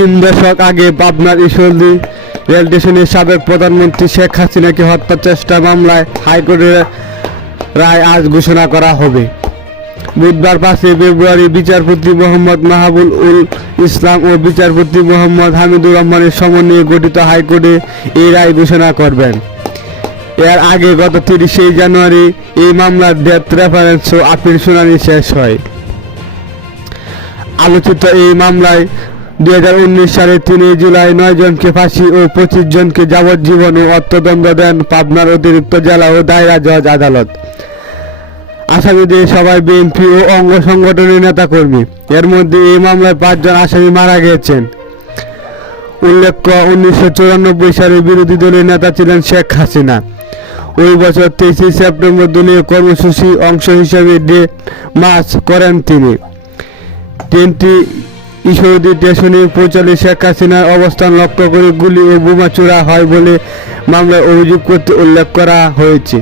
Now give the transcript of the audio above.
3 দশক আগে পাবনার ঈশ্বরদী রেল স্টেশনের সাবেক প্রধানমন্ত্রী শেখ হাসিনাকে হত্যা চেষ্টা মামলায় হাইকোর্টের রায় আজ ঘোষণা করা হবে। বুধবার 5 ফেব্রুয়ারি বিচারপতি মোহাম্মদ মাহবুব উল ইসলাম ও বিচারপতি মোহাম্মদ হামিদুর রহমানের সমন্বয়ে গঠিত হাইকোর্টে এই রায় ঘোষণা করবেন। এর আগে গত 30 জানুয়ারি এই মামলার ডেথ রেফারেন্স ও আপিল শুনানি শেষ হয়। আলোচিত এই মামলায় 2019 সালে 3 জুলাই 9 জনকে ফাঁসি ও 25 জনকে যাবজ্জীবন ও অর্থদণ্ড দেন পাবনার অতিরিক্ত জেলা ও দায়রা জজ আদালত। আসামিদের সবাই বিএনপি ও অঙ্গ সংগঠনের নেতাকর্মী। এর মধ্যে এই মামলায় 5 জন আসামি মারা গেছেন। উল্লেখ্য, 1994 সালে বিরোধী দলের নেতা ছিলেন শেখ হাসিনা। ওই বছর 23 সেপ্টেম্বর দলীয় কর্মসূচির অংশ হিসেবে ডে মার্চ করেন তিনি। ট্রেনটি ঈশ্বরদী স্টেশনে পৌঁছালে শেখ হাসিনার অবস্থান লক্ষ্য করে গুলি ও বোমা ছোড়া হয় বলে মামলায় অভিযোগ করতে উল্লেখ করা হয়েছে।